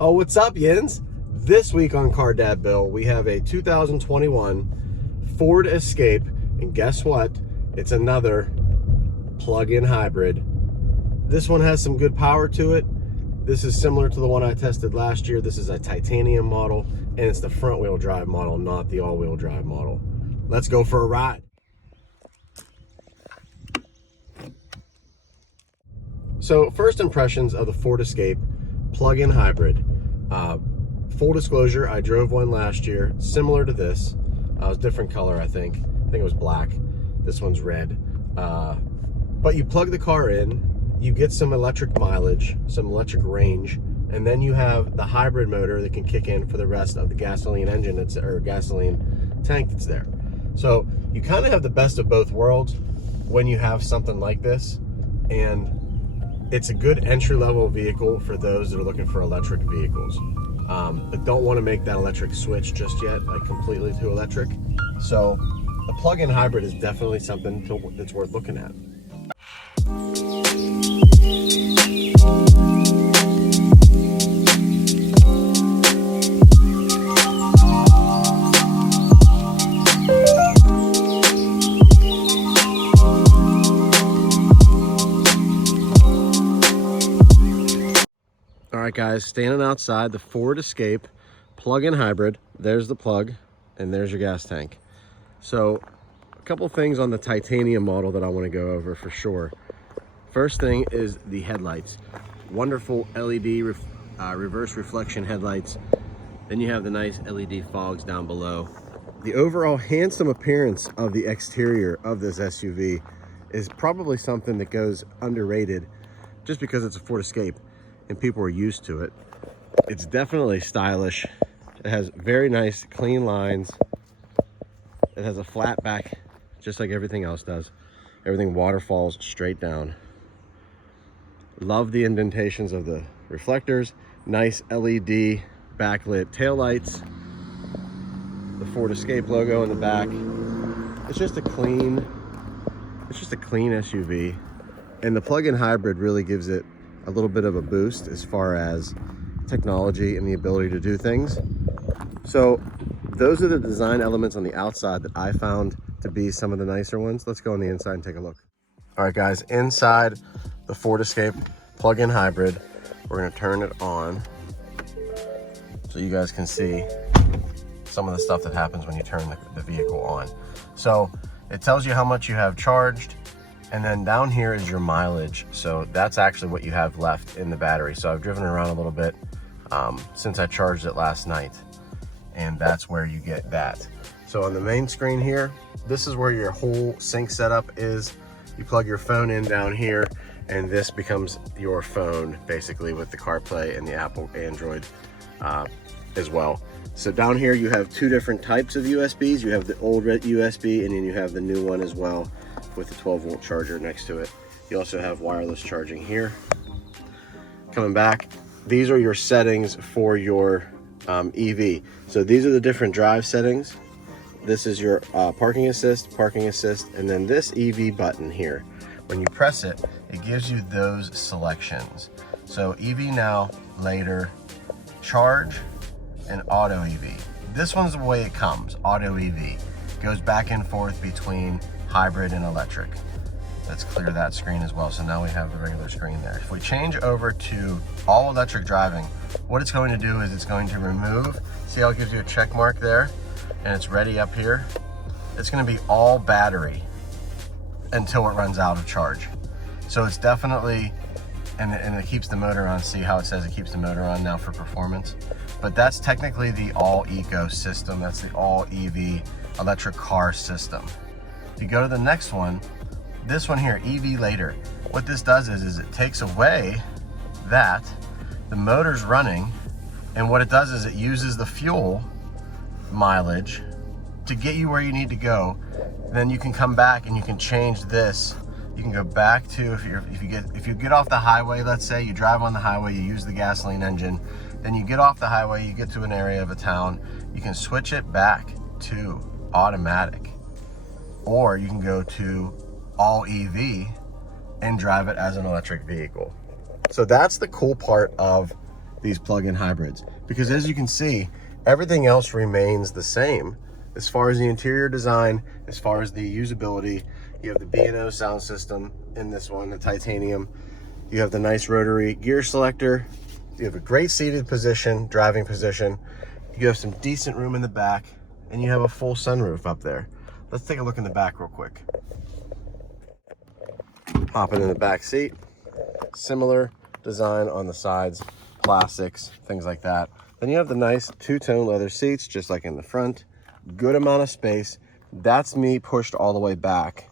Oh, what's up, Yins? This week on Car Dad Bill, we have a 2021 Ford Escape, and guess what? It's another plug-in hybrid. This one has some good power to it. This is similar to the one I tested last year. This is a titanium model, and it's the front-wheel drive model, not the all-wheel drive model. Let's go for a ride. So, first impressions of the Ford Escape plug-in hybrid. Full disclosure, I drove one last year, similar to this. It was different color, I think. It was black. This one's red. But you plug the car in, you get some electric mileage, some electric range, and then you have the hybrid motor that can kick in for the rest of the gasoline engine or gasoline tank that's there. So you kind of have the best of both worlds when you have something like this, and it's a good entry-level vehicle for those that are looking for electric vehicles, but don't want to make that electric switch just yet, like completely to electric. So a plug-in hybrid is definitely something that's worth looking at. All right, guys, standing outside the Ford Escape plug-in hybrid. There's the plug, and there's your gas tank. So a couple things on the titanium model that I want to go over for sure. First thing is the headlights. Wonderful LED reverse reflection headlights. Then you have the nice LED fogs down below. The overall handsome appearance of the exterior of this SUV is probably something that goes underrated just because it's a Ford Escape and people are used to it. It's definitely stylish. It has very nice clean lines. It has a flat back just like everything else does. Everything waterfalls straight down. Love the indentations of the reflectors. Nice LED backlit taillights. The Ford Escape logo in the back. It's just a clean SUV, and the plug-in hybrid really gives it a little bit of a boost as far as technology and the ability to do things. So those are the design elements on the outside that I found to be some of the nicer ones. Let's go on the inside and take a look. All right, guys, inside the Ford Escape plug-in hybrid, we're gonna turn it on so you guys can see some of the stuff that happens when you turn the vehicle on. So it tells you how much you have charged, and then down here is your mileage. So that's actually what you have left in the battery. So I've driven around a little bit since I charged it last night, and that's where you get that. So on the main screen here, this is where your whole sync setup is. You plug your phone in down here, and this becomes your phone basically with the CarPlay and the Apple Android as well. So down here you have two different types of USBs. You have the old USB, and then you have the new one as well with the 12-volt charger next to it. You also have wireless charging here. Coming back, these are your settings for your EV. So these are the different drive settings. This is your parking assist, and then this EV button here. When you press it, it gives you those selections. So EV now, later, charge, and auto EV. This one's the way it comes, auto EV. Goes back and forth between hybrid and electric. Let's clear that screen as well. So now we have the regular screen there. If we change over to all electric driving, what it's going to do is it's going to remove, see how it gives you a check mark there, and it's ready up here? It's gonna be all battery until it runs out of charge. So it's definitely, and it keeps the motor on. See how it says it keeps the motor on now for performance? But that's technically the all eco system. That's the all EV electric car system. If you go to the next one, this one here, EV later, what this does is it takes away that, the motor's running, and what it does is it uses the fuel mileage to get you where you need to go. Then you can come back and you can change this. You can go back to, if you get off the highway, let's say you drive on the highway, you use the gasoline engine, then you get off the highway, you get to an area of a town, you can switch it back to automatic, or you can go to all EV and drive it as an electric vehicle. So that's the cool part of these plug-in hybrids, because as you can see, everything else remains the same as far as the interior design, as far as the usability. You have the B&O sound system in this one, the titanium. You have the nice rotary gear selector. You have a great seated position, driving position. You have some decent room in the back, and you have a full sunroof up there. Let's take a look in the back real quick. Hopping in the back seat. Similar design on the sides, plastics, things like that. Then you have the nice two-tone leather seats, just like in the front. Good amount of space. That's me pushed all the way back,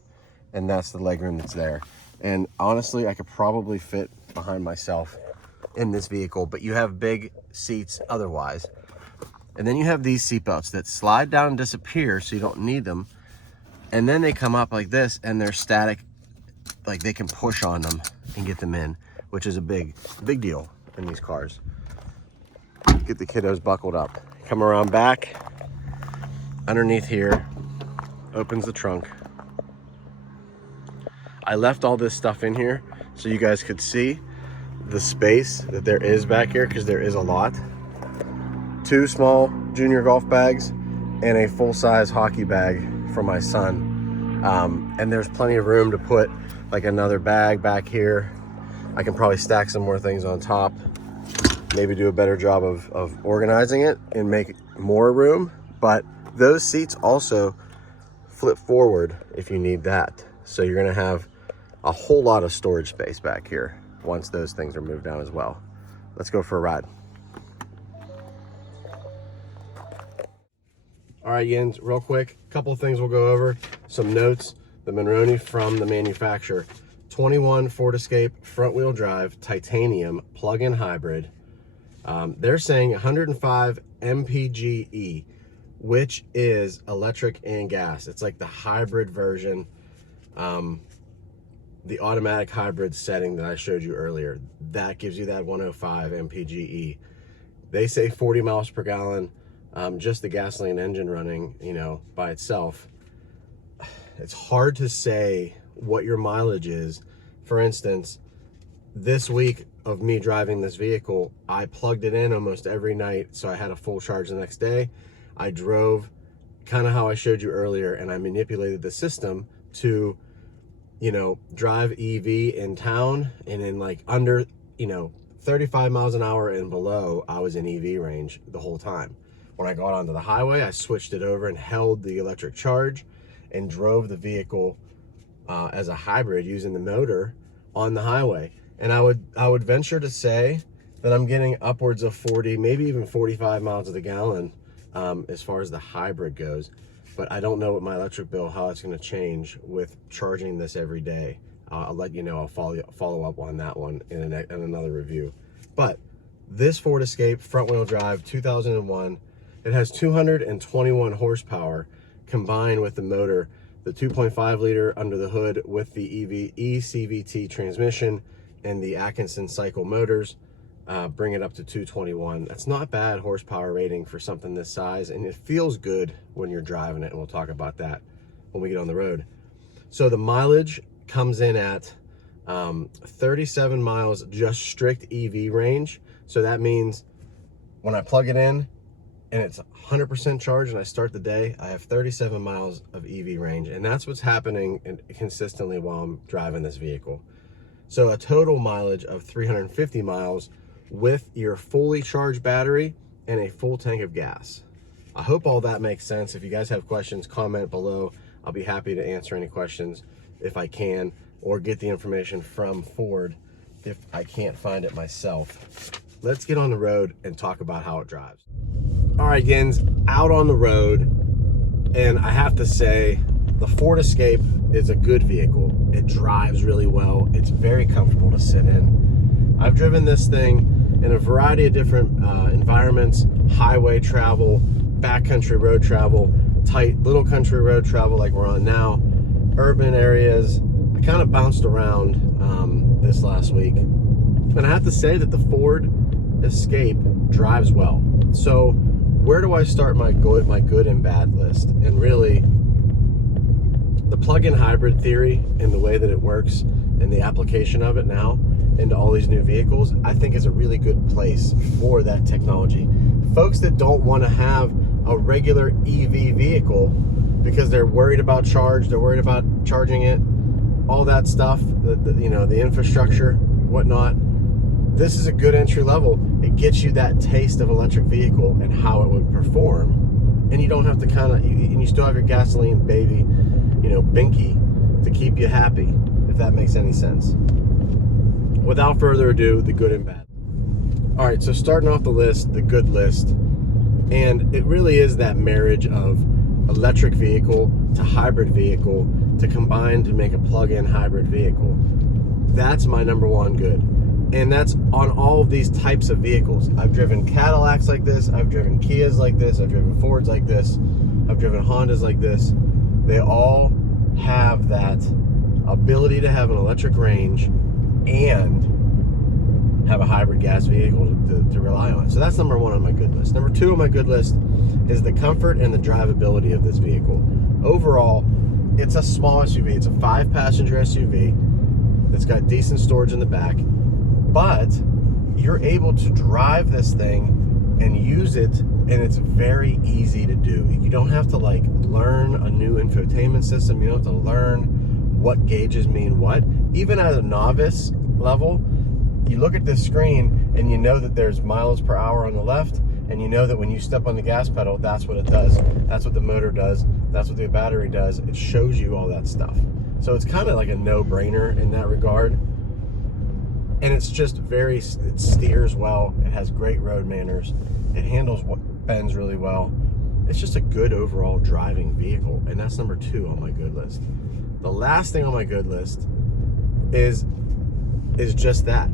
and that's the legroom that's there. And honestly, I could probably fit behind myself in this vehicle, but you have big seats otherwise. And then you have these seat belts that slide down and disappear, so you don't need them. And then they come up like this, and they're static, like they can push on them and get them in, which is a big deal in these cars. Get the kiddos buckled up. Come around back, underneath here, opens the trunk. I left all this stuff in here so you guys could see the space that there is back here, because there is a lot. 2 small junior golf bags and a full-size hockey bag for my son. And there's plenty of room to put like another bag back here. I can probably stack some more things on top, maybe do a better job of organizing it and make more room. But those seats also flip forward if you need that. So you're gonna have a whole lot of storage space back here once those things are moved down as well. Let's go for a ride. All right, Jens, real quick, couple of things we'll go over. Some notes, the Monroney from the manufacturer. 21 Ford Escape front wheel drive, titanium, plug-in hybrid. They're saying 105 mpge, which is electric and gas. It's like the hybrid version, the automatic hybrid setting that I showed you earlier. That gives you that 105 mpge. They say 40 miles per gallon. Just the gasoline engine running, you know, by itself. It's hard to say what your mileage is. For instance, this week of me driving this vehicle, I plugged it in almost every night, so I had a full charge the next day. I drove kind of how I showed you earlier, and I manipulated the system to, you know, drive EV in town, and in like under, you know, 35 miles an hour and below, I was in EV range the whole time. When I got onto the highway, I switched it over and held the electric charge and drove the vehicle as a hybrid using the motor on the highway. And I would venture to say that I'm getting upwards of 40, maybe even 45 miles to the gallon as far as the hybrid goes. But I don't know what my electric bill, how it's going to change with charging this every day. I'll let you know. I'll follow up on that one in another review. But this Ford Escape front wheel drive 2001, it has 221 horsepower combined with the motor, the 2.5 liter under the hood with the eCVT transmission and the Atkinson cycle motors, bring it up to 221. That's not bad horsepower rating for something this size, and it feels good when you're driving it, and we'll talk about that when we get on the road. So the mileage comes in at 37 miles, just strict EV range. So that means when I plug it in and it's 100% charged and I start the day, I have 37 miles of EV range. And that's what's happening consistently while I'm driving this vehicle. So a total mileage of 350 miles with your fully charged battery and a full tank of gas. I hope all that makes sense. If you guys have questions, comment below. I'll be happy to answer any questions if I can, or get the information from Ford if I can't find it myself. Let's get on the road and talk about how it drives. All right, Gens, out on the road, and I have to say, the Ford Escape is a good vehicle. It drives really well. It's very comfortable to sit in. I've driven this thing in a variety of different environments: highway travel, backcountry road travel, tight little country road travel like we're on now, urban areas. I kind of bounced around this last week, and I have to say that the Ford Escape drives well. So where do I start my good and bad list? And really, the plug-in hybrid theory and the way that it works and the application of it now into all these new vehicles, I think is a really good place for that technology. Folks that don't want to have a regular EV vehicle because they're worried about charge, they're worried about charging it, all that stuff, the infrastructure, whatnot. This is a good entry level. It gets you that taste of electric vehicle and how it would perform, and you don't have to and you still have your gasoline baby, binky to keep you happy, if that makes any sense. Without further ado, the good and bad. All right, so starting off the list, the good list, and it really is that marriage of electric vehicle to hybrid vehicle to combine to make a plug-in hybrid vehicle. That's my number one good. And that's on all of these types of vehicles. I've driven Cadillacs like this, I've driven Kias like this, I've driven Fords like this, I've driven Hondas like this. They all have that ability to have an electric range and have a hybrid gas vehicle to rely on. So that's number one on my good list. Number two on my good list is the comfort and the drivability of this vehicle. Overall, it's a small SUV. It's a 5-passenger SUV that's got decent storage in the back, but you're able to drive this thing and use it, and it's very easy to do. You don't have to learn a new infotainment system. You don't have to learn what gauges mean what. Even at a novice level, you look at this screen and you know that there's miles per hour on the left, and you know that when you step on the gas pedal, that's what it does. That's what the motor does. That's what the battery does. It shows you all that stuff. So it's kind of like a no-brainer in that regard. And it's just it steers well. It has great road manners. It handles bends really well. It's just a good overall driving vehicle. And that's number two on my good list. The last thing on my good list is just that.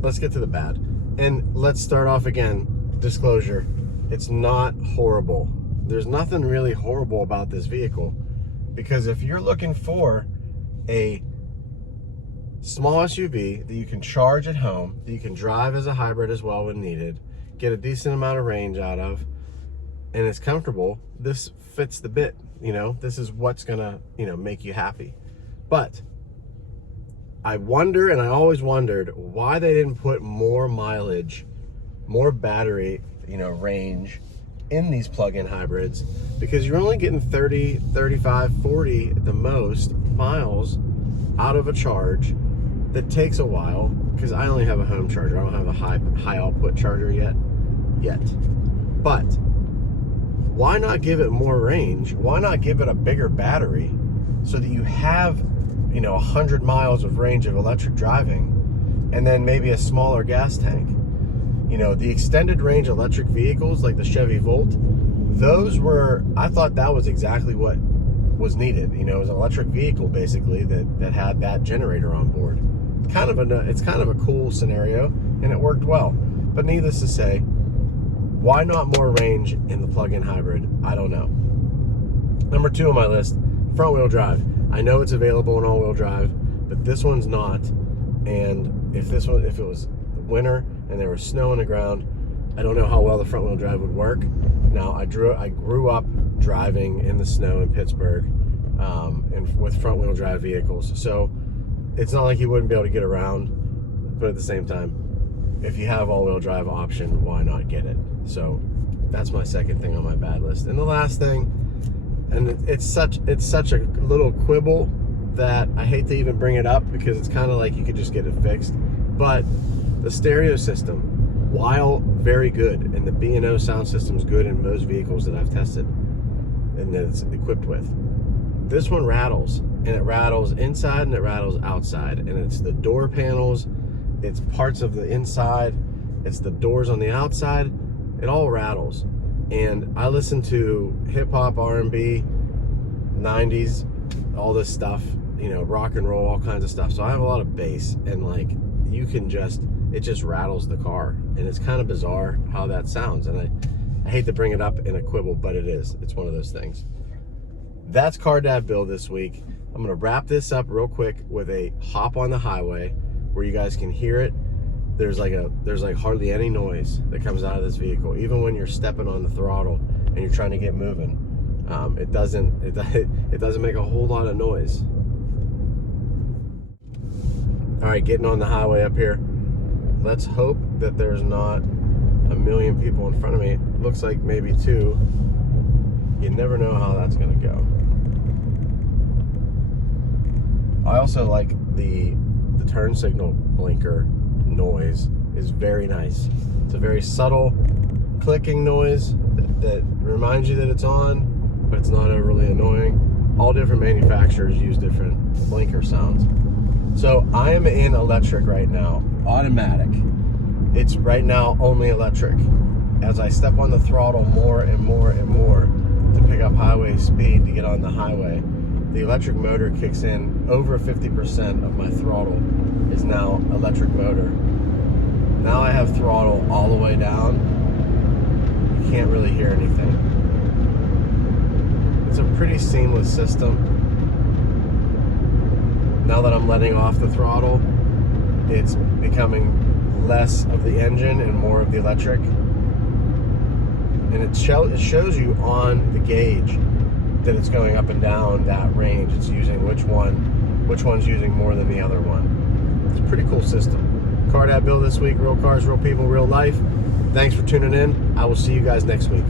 Let's get to the bad. And let's start off again, disclosure. It's not horrible. There's nothing really horrible about this vehicle, because if you're looking for a small SUV that you can charge at home, that you can drive as a hybrid as well when needed, get a decent amount of range out of, and it's comfortable, this fits the bit. This is what's gonna, make you happy. But I wonder, and I always wondered, why they didn't put more mileage, more battery, range in these plug-in hybrids, because you're only getting 30, 35, 40 at the most miles out of a charge that takes a while, because I only have a home charger. I don't have a high output charger yet. But why not give it more range? Why not give it a bigger battery so that you have 100 miles of range of electric driving, and then maybe a smaller gas tank? The extended range electric vehicles like the Chevy Volt, I thought that was exactly what was needed. It was an electric vehicle basically that had that generator on board. It's kind of a cool scenario, and it worked well. But needless to say, why not more range in the plug-in hybrid? I don't know. Number two on my list, front wheel drive. I know it's available in all-wheel drive, but this one's not. And if it was winter and there was snow on the ground, I don't know how well the front wheel drive would work. Now, I grew up driving in the snow in Pittsburgh and with front wheel drive vehicles, so it's not like you wouldn't be able to get around. But at the same time, if you have all-wheel drive option, why not get it? So that's my second thing on my bad list. And the last thing, and it's such a little quibble that I hate to even bring it up, because it's kind of like you could just get it fixed. But the stereo system, while very good, and the B&O sound system is good in most vehicles that I've tested and that it's equipped with, this one rattles, and it rattles inside and it rattles outside, and it's the door panels, it's parts of the inside, it's the doors on the outside, it all rattles. And I listen to hip-hop, R&B, 90s, all this stuff, rock and roll, all kinds of stuff. So I have a lot of bass, and it just rattles the car, and it's kind of bizarre how that sounds. And I hate to bring it up in a quibble, but it's one of those things. That's Car Dad Bill this week. I'm gonna wrap this up real quick with a hop on the highway where you guys can hear it. There's hardly any noise that comes out of this vehicle, even when you're stepping on the throttle and you're trying to get moving. It doesn't make a whole lot of noise. All right, getting on the highway up here. Let's hope that there's not a million people in front of me. Looks like maybe 2. You never know how that's gonna go. I also like the turn signal blinker noise is very nice. It's a very subtle clicking noise that reminds you that it's on, but it's not overly annoying. All different manufacturers use different blinker sounds. So I am in electric right now, automatic. It's right now only electric. As I step on the throttle more and more and more to pick up highway speed to get on the highway, the electric motor kicks in. Over 50% of my throttle is now electric motor. Now I have throttle all the way down. You can't really hear anything. It's a pretty seamless system. Now that I'm letting off the throttle, it's becoming less of the engine and more of the electric. And it shows you on the gauge that it's going up and down that range. It's using which one's using more than the other one. It's a pretty cool system. Car Dad Bill this week. Real cars, real people, real life. Thanks for tuning in. I will see you guys next week.